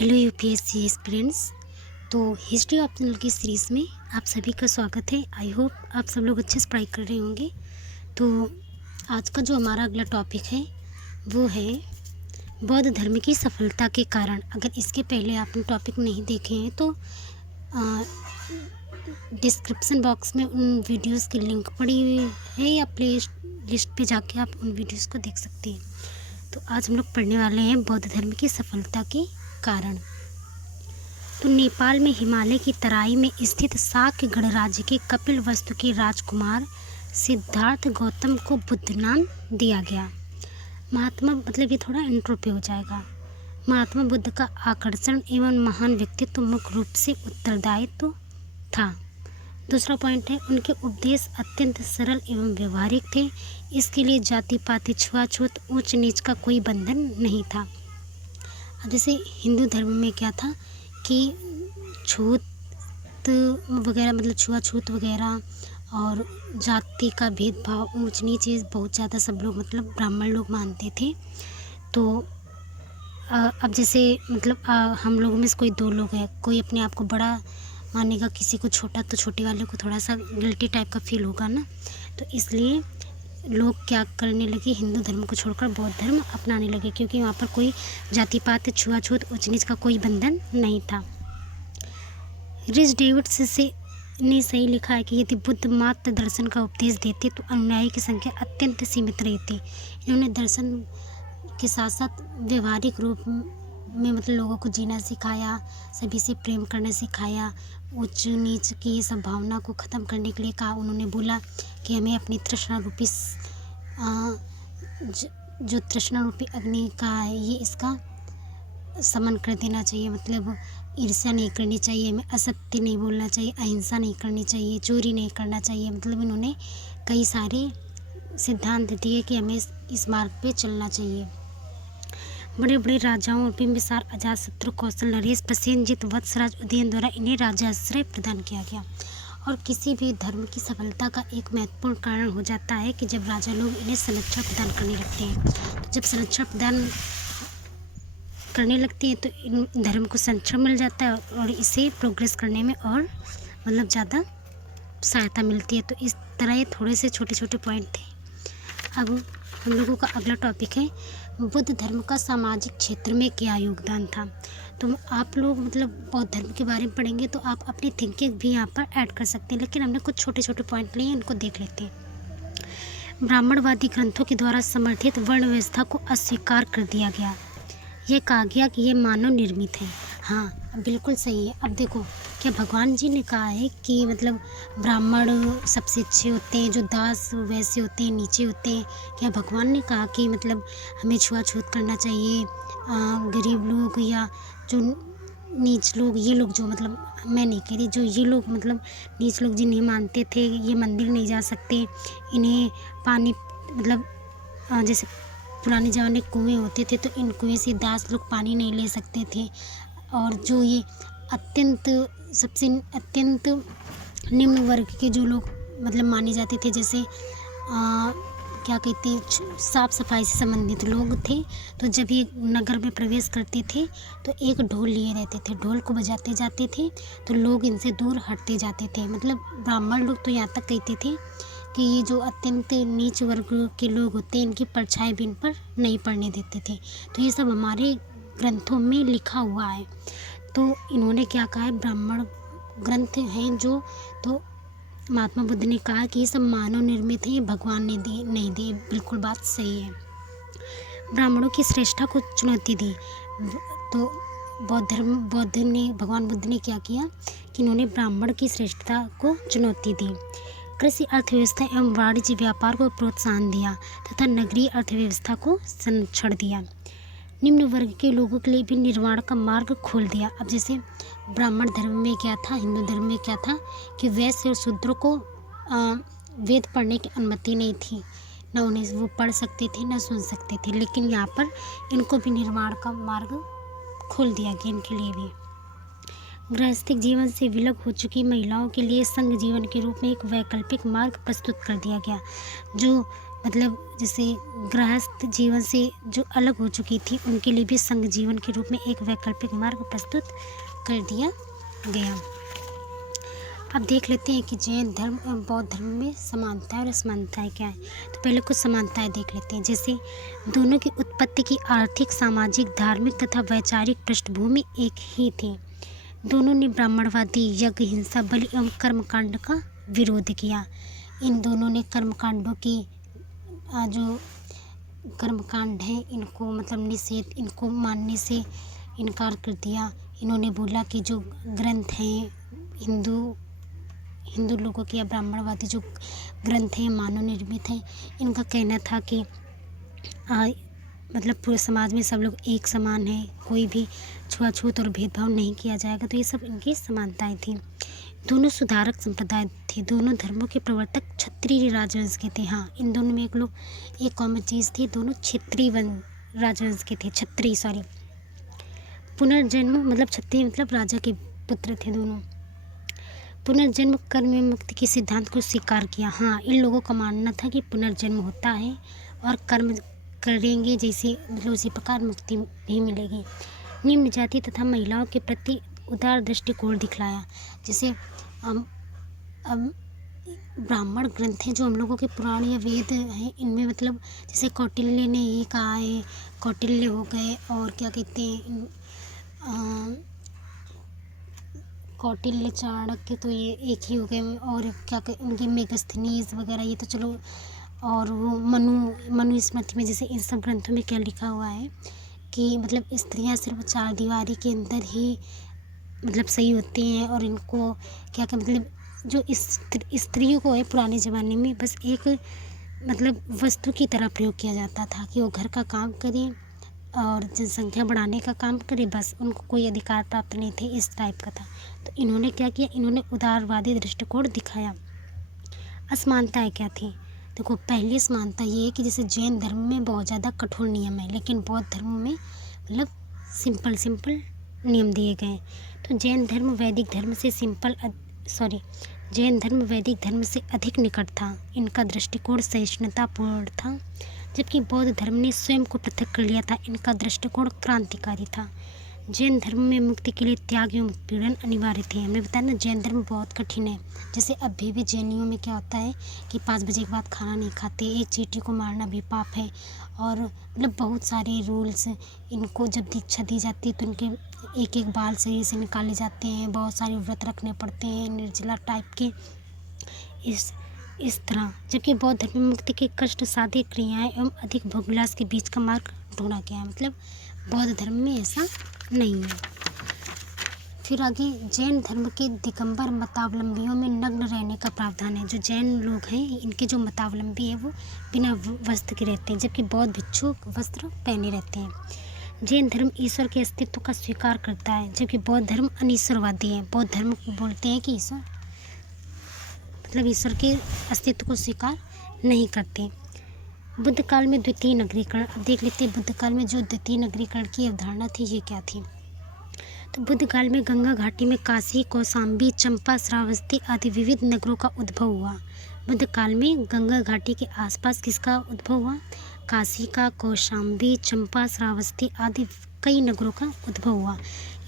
Hello UPSC aspirants. तो history optional की series में आप सभी का स्वागत है। आई होप आप सब लोग अच्छे से पढ़ाई कर रहे होंगे। तो आज का जो हमारा अगला टॉपिक है वो है बौद्ध धर्म की सफलता के कारण। अगर इसके पहले आपने टॉपिक नहीं देखे हैं तो डिस्क्रिप्शन बॉक्स में उन वीडियोस की लिंक पड़ी हुई है या प्ले लिस्ट पे जाके आप उन वीडियोस को देख सकते हैं। तो आज हम लोग पढ़ने वाले हैं बौद्ध धर्म की सफलता के कारण। तो नेपाल में हिमालय की तराई में स्थित शाक्य गणराज्य के कपिलवस्तु के राजकुमार सिद्धार्थ गौतम को बुद्ध नाम दिया गया। महात्मा मतलब ये थोड़ा इंट्रो पे हो जाएगा। महात्मा बुद्ध का आकर्षण एवं महान व्यक्तित्व मुख्य रूप से उत्तरदायित्व था। दूसरा पॉइंट है उनके उपदेश अत्यंत सरल एवं व्यवहारिक थे। इसके लिए जाति पाति छुआछूत ऊंच नीच का कोई बंधन नहीं था। अब जैसे हिंदू धर्म में क्या था कि छूत वगैरह मतलब छुआछूत वगैरह और जाति का भेदभाव ऊंच नीच बहुत ज़्यादा सब लोग मतलब ब्राह्मण लोग मानते थे। तो अब जैसे मतलब हम लोगों में से कोई दो लोग हैं, कोई अपने आप को बड़ा मानेगा, किसी को छोटा, तो छोटे वाले को थोड़ा सा गिल्टी टाइप का फील होगा ना। तो इसलिए लोग क्या करने लगे, हिंदू धर्म को छोड़कर बौद्ध धर्म अपनाने लगे, क्योंकि वहाँ पर कोई जाति पात छुआछूत ऊंच नीच का कोई बंधन नहीं था। रिच डेविड्स ने सही लिखा है कि यदि बुद्ध मात्र दर्शन का उपदेश देते तो अनुयायी की संख्या अत्यंत सीमित रहती। इन्होंने दर्शन के साथ साथ व्यवहारिक रूप में मतलब लोगों को जीना सिखाया, सभी से प्रेम करना सिखाया, ऊंच नीच की ये सब भावना को ख़त्म करने के लिए कहा। उन्होंने बोला कि हमें अपनी तृष्णा रूपी जो तृष्णा रूपी अग्नि का है ये इसका समन कर देना चाहिए। मतलब ईर्ष्या नहीं करनी चाहिए, हमें असत्य नहीं बोलना चाहिए, अहिंसा नहीं करनी चाहिए, चोरी नहीं करना चाहिए। मतलब इन्होंने कई सारे सिद्धांत दिए कि हमें इस मार्ग पे चलना चाहिए। बड़े बड़े राजाओं और बिंबिसार, अजातशत्रु, कौशल, नरेश, प्रसेनजीत, वत्सराज, उदयन द्वारा इन्हें राज्याश्रय प्रदान किया गया। और किसी भी धर्म की सफलता का एक महत्वपूर्ण कारण हो जाता है कि जब राजा लोग इन्हें संरक्षण प्रदान करने लगते हैं। तो जब संरक्षण प्रदान करने लगते हैं तो इन धर्म को संरक्षण मिल जाता है और इसे प्रोग्रेस करने में और मतलब ज़्यादा सहायता मिलती है। तो इस तरह ये थोड़े से छोटे छोटे पॉइंट थे। अब हम लोगों का अगला टॉपिक है बुद्ध धर्म का सामाजिक क्षेत्र में क्या योगदान था। तो आप लोग मतलब बौद्ध धर्म के बारे में पढ़ेंगे तो आप अपनी थिंकिंग भी यहाँ पर ऐड कर सकते हैं, लेकिन हमने कुछ छोटे छोटे पॉइंट लिए, इनको देख लेते हैं। ब्राह्मणवादी ग्रंथों के द्वारा समर्थित वर्ण व्यवस्था को अस्वीकार कर दिया गया। यह कहा गया कि यह मानव निर्मित है। हाँ, बिल्कुल सही है। अब देखो, क्या भगवान जी ने कहा है कि मतलब ब्राह्मण सबसे अच्छे होते हैं, जो दास वैसे होते हैं नीचे होते हैं? क्या भगवान ने कहा कि मतलब हमें छुआछूत करना चाहिए, गरीब लोग या जो नीच लोग, ये लोग जो मतलब मैं नहीं कह रही, जो ये लोग मतलब नीच लोग जिन्हें मानते थे ये मंदिर नहीं जा सकते, इन्हें पानी मतलब जैसे पुराने ज़माने कुएँ होते थे तो इन कुएँ से दास लोग पानी नहीं ले सकते थे। और जो ये सबसे अत्यंत निम्न वर्ग के जो लोग मतलब माने जाते थे, जैसे क्या कहते हैं, साफ़ सफाई से संबंधित लोग थे, तो जब ये नगर में प्रवेश करते थे तो एक ढोल लिए रहते थे, ढोल को बजाते जाते थे तो लोग इनसे दूर हटते जाते थे। मतलब ब्राह्मण लोग तो यहाँ तक कहते थे कि ये जो अत्यंत नीच वर्ग के लोग होते हैं इनकी परछाई भी इन पर नहीं पड़ने देते थे। तो ये सब हमारे ग्रंथों में लिखा हुआ है। तो इन्होंने क्या कहा है, ब्राह्मण ग्रंथ हैं जो, तो महात्मा बुद्ध ने कहा कि ये सब मानव निर्मित है, ये भगवान ने दिए नहीं दिए। बिल्कुल बात सही है। ब्राह्मणों की श्रेष्ठता को चुनौती दी। तो भगवान बुद्ध ने क्या किया कि इन्होंने ब्राह्मण की श्रेष्ठता को चुनौती दी। कृषि अर्थव्यवस्था एवं वाणिज्य व्यापार को प्रोत्साहन दिया तथा नगरीय अर्थव्यवस्था को संरक्षण दिया। निम्न वर्ग के लोगों के लिए भी निर्वाण का मार्ग खोल दिया। अब जैसे ब्राह्मण धर्म में क्या था, हिंदू धर्म में क्या था कि वैश्य और शूद्रों को वेद पढ़ने की अनुमति नहीं थी, न उन्हें वो पढ़ सकते थे न सुन सकते थे, लेकिन यहाँ पर इनको भी निर्वाण का मार्ग खोल दिया गया इनके लिए भी। गृहस्थिक जीवन से विलग हो चुकी महिलाओं के लिए संघ जीवन के रूप में एक वैकल्पिक मार्ग प्रस्तुत कर दिया गया। जो मतलब जैसे गृहस्थ जीवन से जो अलग हो चुकी थी उनके लिए भी संघ जीवन के रूप में एक वैकल्पिक मार्ग प्रस्तुत कर दिया गया। अब देख लेते हैं कि जैन धर्म एवं बौद्ध धर्म में समानताएं और असमानताएं क्या है। तो पहले कुछ समानताएं देख लेते हैं। जैसे दोनों की उत्पत्ति की आर्थिक, सामाजिक, धार्मिक तथा वैचारिक पृष्ठभूमि एक ही थी। दोनों ने ब्राह्मणवादी यज्ञ, हिंसा, बलि एवं कर्मकांड का विरोध किया। इन दोनों ने कर्मकांडों की जो कर्मकांड हैं इनको मतलब निषेध, इनको मानने से इनकार कर दिया। इन्होंने बोला कि जो ग्रंथ हैं हिंदू लोगों के या ब्राह्मणवादी जो ग्रंथ हैं मानव निर्मित हैं। इनका कहना था कि मतलब पूरे समाज में सब लोग एक समान हैं, कोई भी छुआछूत और भेदभाव नहीं किया जाएगा। तो ये सब इनकी समानताएं थी। दोनों सुधारक संप्रदाय थे। दोनों धर्मों के प्रवर्तक क्षत्रिय राजवंश के थे। हाँ, इन दोनों में एक कॉमन चीज़ थी, दोनों क्षत्रिय राजवंश के थे। पुनर्जन्म मतलब क्षत्रिय मतलब राजा के पुत्र थे दोनों। पुनर्जन्म कर्म में मुक्ति के सिद्धांत को स्वीकार किया। हाँ, इन लोगों का मानना था कि पुनर्जन्म होता है और कर्म करेंगे जैसे मतलब उसी प्रकार मुक्ति भी मिलेगी। निम्न जाति तथा महिलाओं के प्रति उदार दृष्टिकोण दिखलाया। जैसे अब ब्राह्मण ग्रंथ हैं जो हम लोगों के पुराण या वेद हैं, इनमें मतलब जैसे कौटिल्य ने ये कहा है, कौटिल्य हो गए और क्या कहते हैं कौटिल्य, चाणक्य, तो ये एक ही हो गए। और क्या उनकी मेगस्थनीज वगैरह ये तो चलो, और वो मनु स्मृति में जैसे इन सब ग्रंथों में क्या लिखा हुआ है कि मतलब स्त्रियां सिर्फ चार दीवारी के अंदर ही मतलब सही होती हैं। और इनको क्या मतलब जो स्त्रियों को है पुराने ज़माने में बस एक मतलब वस्तु की तरह प्रयोग किया जाता था कि वो घर का काम करें और जनसंख्या बढ़ाने का काम करे, बस उनको कोई अधिकार प्राप्त नहीं थे, इस टाइप का था। तो इन्होंने क्या किया, इन्होंने उदारवादी दृष्टिकोण दिखाया। असमानताएं क्या थी? देखो, पहली असमानता ये है कि जैसे जैन धर्म में बहुत ज़्यादा कठोर नियम है, लेकिन बौद्ध धर्म में मतलब सिंपल नियम दिए गए। तो जैन धर्म वैदिक धर्म से अधिक निकट था। इनका दृष्टिकोण सहिष्णुतापूर्ण था, जबकि बौद्ध धर्म ने स्वयं को पृथक कर लिया था। इनका दृष्टिकोण क्रांतिकारी था। जैन धर्म में मुक्ति के लिए त्याग एवं उत्पीड़न अनिवार्य थे। हमने बताया ना, जैन धर्म बहुत कठिन है। जैसे अभी भी जैनियों में क्या होता है कि 5 बजे के बाद खाना नहीं खाते, एक चींटी को मारना भी पाप है, और मतलब बहुत सारे रूल्स। इनको जब दीक्षा दी जाती है तो इनके एक बाल शरीर से निकाले जाते हैं, बहुत सारे व्रत रखने पड़ते हैं, निर्जला टाइप के इस तरह। जबकि बौद्ध धर्म में मुक्ति के कष्ट, सादे क्रियाएं एवं अधिक भोगविलास के बीच का मार्ग ढूंढा गया है। मतलब बौद्ध धर्म में ऐसा नहीं है। फिर आगे, जैन धर्म के दिगंबर मतावलंबियों में नग्न रहने का प्रावधान है। जो जैन लोग हैं इनके जो मतावलंबी है वो बिना वस्त्र के रहते हैं, जबकि बौद्ध भिक्षु वस्त्र पहने रहते हैं। जैन धर्म ईश्वर के अस्तित्व का स्वीकार करता है, जबकि बौद्ध धर्म अनीश्वरवादी है। बौद्ध धर्म बोलते हैं कि ईश्वर के अस्तित्व को स्वीकार नहीं करते। बुद्ध काल में द्वितीय नगरीकरण। अब देख लेते हैं बुद्ध काल में जो द्वितीय नगरीकरण की अवधारणा थी ये क्या थी। तो बुद्ध काल में गंगा घाटी में काशी, कौशाम्बी, चंपा, श्रावस्ती आदि विविध नगरों का उद्भव हुआ। बुद्ध काल में गंगा घाटी के आसपास किसका उद्भव हुआ? काशी का, कौशाम्बी, चंपा, श्रावस्ती आदि कई नगरों का उद्भव हुआ।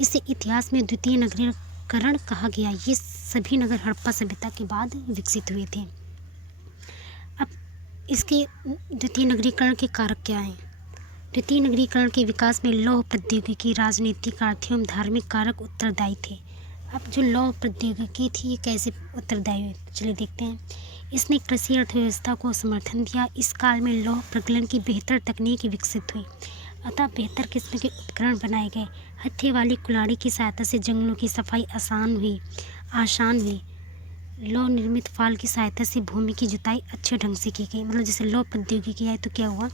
इसे इतिहास में द्वितीय नगरीकरण कहा गया। ये सभी नगर हड़प्पा सभ्यता के बाद विकसित हुए थे। अब इसके द्वितीय नगरीकरण के कारक क्या हैं? द्वितीय नगरीकरण के विकास में लौह प्रौद्योगिकी, राजनीतिक, आर्थिक एवं धार्मिक कारक उत्तरदायी थे। अब जो लौह प्रौद्योगिकी थी ये कैसे उत्तरदायी हुई, चलिए देखते हैं। इसने कृषि अर्थव्यवस्था को समर्थन दिया। इस काल में लौह प्रगलन की बेहतर तकनीक विकसित हुई, अतः बेहतर किस्म के उपकरण बनाए गए। हत्थे वाली कुल्हाड़ी की सहायता से जंगलों की सफाई आसान हुई। लौह निर्मित फाल की सहायता से भूमि की जुताई अच्छे ढंग से की गई। मतलब जैसे लौह प्रौद्योगिकी आई तो क्या हुआ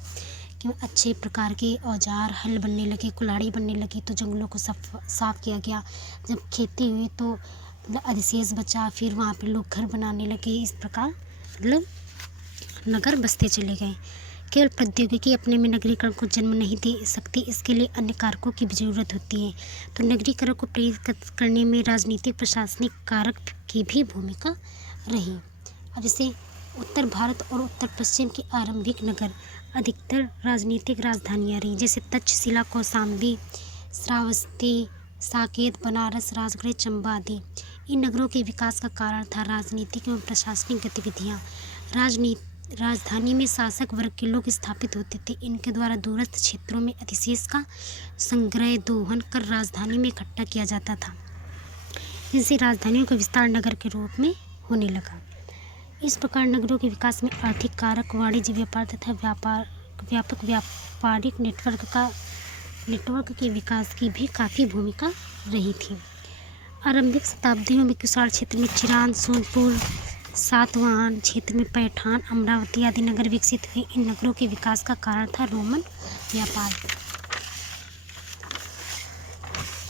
कि अच्छे प्रकार के औजार, हल बनने लगे, कुल्हाड़ी बनने लगी, तो जंगलों को साफ किया गया। जब खेती हुई तो मतलब अधिशेष बचा, फिर वहाँ पे लोग घर बनाने लगे। इस प्रकार मतलब नगर बसते चले गए। केवल प्रौद्योगिकी अपने में नगरीकरण को जन्म नहीं दे सकती, इसके लिए अन्य कारकों की भी जरूरत होती है। तो नगरीकरण को प्रेरित करने में राजनीतिक, प्रशासनिक कारक की भी भूमिका रही। अब जैसे उत्तर भारत और उत्तर पश्चिम के आरंभिक नगर अधिकतर राजनीतिक राजधानियाँ रहीं, जैसे तक्षशिला, कौशाम्बी, श्रावस्ती, साकेत, बनारस, राजगढ़, चंबा आदि। इन नगरों के विकास का कारण था राजनीतिक एवं प्रशासनिक गतिविधियाँ। राजधानी में शासक वर्ग के लोग स्थापित होते थे। इनके द्वारा दूरस्थ क्षेत्रों में अधिशेष का संग्रह दोहन कर राजधानी में इकट्ठा किया जाता था। इनसे राजधानियों का विस्तार नगर के रूप में होने लगा। इस प्रकार नगरों के विकास में आर्थिक कारक, वाणिज्य, व्यापार तथा व्यापक व्यापारिक नेटवर्क के विकास की भी काफ़ी भूमिका रही थी। आरंभिक शताब्दियों में कुसाण क्षेत्र में चिरांद, सोनपुर, सातवाहन क्षेत्र में पैठान, अमरावती आदि नगर विकसित हुए। इन नगरों के विकास का कारण था रोमन व्यापार।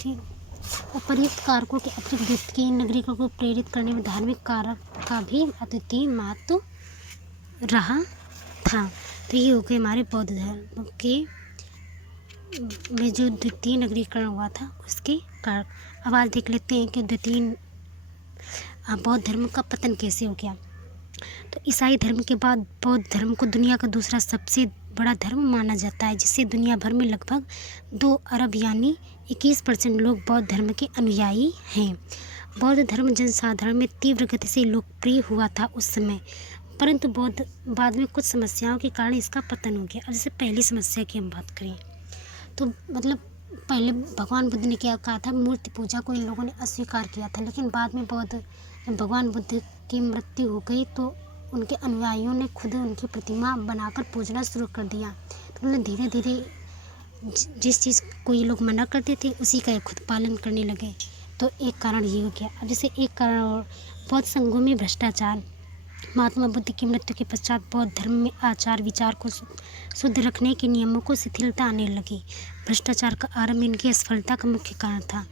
ठीक, उपर्युक्त कारकों के अतिरिक्त व्यक्ति के इन नगरिकों को प्रेरित करने में धार्मिक कारक का भी अद्वितीय महत्व रहा था। तो ये हो गए हमारे बौद्ध धर्म के में जो द्वितीय नगरीकरण हुआ था उसके कारक। अब आज देख लेते हैं कि द्वितीय बौद्ध धर्म का पतन कैसे हो गया। तो ईसाई धर्म के बाद बौद्ध धर्म को दुनिया का दूसरा सबसे बड़ा धर्म माना जाता है, जिससे दुनिया भर में लगभग 2 अरब यानी 21% लोग बौद्ध धर्म के अनुयायी हैं। बौद्ध धर्म जनसाधारण में तीव्र गति से लोकप्रिय हुआ था उस समय, परंतु बाद में कुछ समस्याओं के कारण इसका पतन हो गया। अब जैसे पहली समस्या की हम बात करें तो मतलब पहले भगवान बुद्ध ने क्या कहा था, मूर्ति पूजा को इन लोगों ने अस्वीकार किया था, लेकिन बाद में भगवान बुद्ध की मृत्यु हो गई तो उनके अनुयायियों ने खुद उनकी प्रतिमा बनाकर पूजना शुरू कर दिया। तो उन्होंने धीरे धीरे जिस चीज़ को ये लोग मना करते थे उसी का खुद पालन करने लगे। तो एक कारण ये हो गया। अब जैसे एक कारण और, बौद्ध संघों में भ्रष्टाचार। महात्मा बुद्ध की मृत्यु के पश्चात बौद्ध धर्म में आचार विचार को शुद्ध रखने के नियमों को शिथिलता आने लगी। भ्रष्टाचार का आरंभ इनकी असफलता का मुख्य कारण था।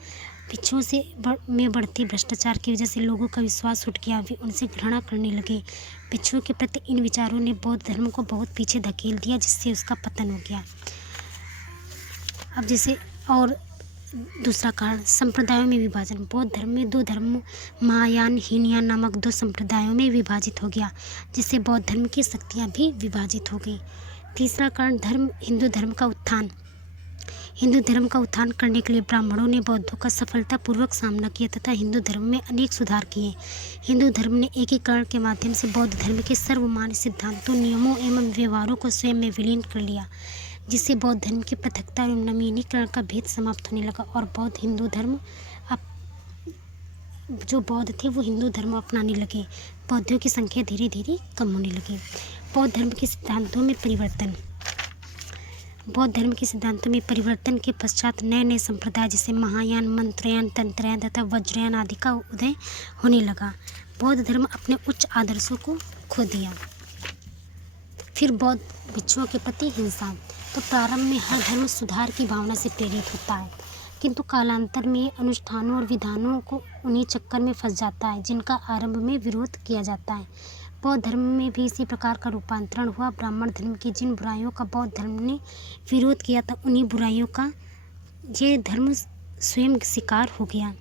भिक्षुओं में बढ़ती भ्रष्टाचार की वजह से लोगों का विश्वास उठ गया, वे उनसे घृणा करने लगे। भिक्षुओं के प्रति इन विचारों ने बौद्ध धर्म को बहुत पीछे धकेल दिया, जिससे उसका पतन हो गया। अब जैसे और दूसरा कारण, संप्रदायों में विभाजन। बौद्ध धर्म में 2 धर्मों महायान, हीनयान नामक 2 संप्रदायों में विभाजित हो गया, जिससे बौद्ध धर्म की शक्तियाँ भी विभाजित हो गई। तीसरा कारण, हिंदू धर्म का उत्थान। हिंदू धर्म का उत्थान करने के लिए ब्राह्मणों ने बौद्धों का सफलतापूर्वक सामना किया तथा हिंदू धर्म में अनेक सुधार किए। हिंदू धर्म ने एकीकरण के माध्यम से बौद्ध धर्म के सर्वमान्य सिद्धांतों, नियमों एवं व्यवहारों को स्वयं में विलीन कर लिया, जिससे बौद्ध धर्म की पृथकता एवं नवीनीकरण का भेद समाप्त होने लगा और जो बौद्ध थे वो हिंदू धर्म अपनाने लगे। बौद्धों की संख्या धीरे धीरे कम होने लगी। बौद्ध धर्म के सिद्धांतों में परिवर्तन। बौद्ध धर्म के सिद्धांतों में परिवर्तन के पश्चात नए नए संप्रदाय जैसे महायान, मंत्रयान, तंत्रयान तथा वज्रयान आदि का उदय होने लगा। बौद्ध धर्म अपने उच्च आदर्शों को खो दिया। फिर बौद्ध भिक्षुओं के प्रति हिंसा। तो प्रारंभ में हर धर्म सुधार की भावना से प्रेरित होता है, किंतु कालांतर में अनुष्ठानों और विधानों को उन्हीं चक्कर में फंस जाता है जिनका आरंभ में विरोध किया जाता है। बौद्ध धर्म में भी इसी प्रकार का रूपांतरण हुआ। ब्राह्मण धर्म की जिन बुराइयों का बौद्ध धर्म ने विरोध किया था, उन्हीं बुराइयों का ये धर्म स्वयं शिकार हो गया।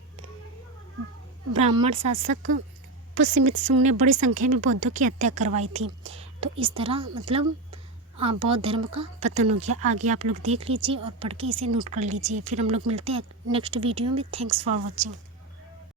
ब्राह्मण शासक पुष्यमित्र शुंग ने बड़ी संख्या में बौद्धों की हत्या करवाई थी। तो इस तरह मतलब बौद्ध धर्म का पतन हो गया। आगे आप लोग देख लीजिए और पढ़ के इसे नोट कर लीजिए। फिर हम लोग मिलते हैं नेक्स्ट वीडियो में। Thanks for watching.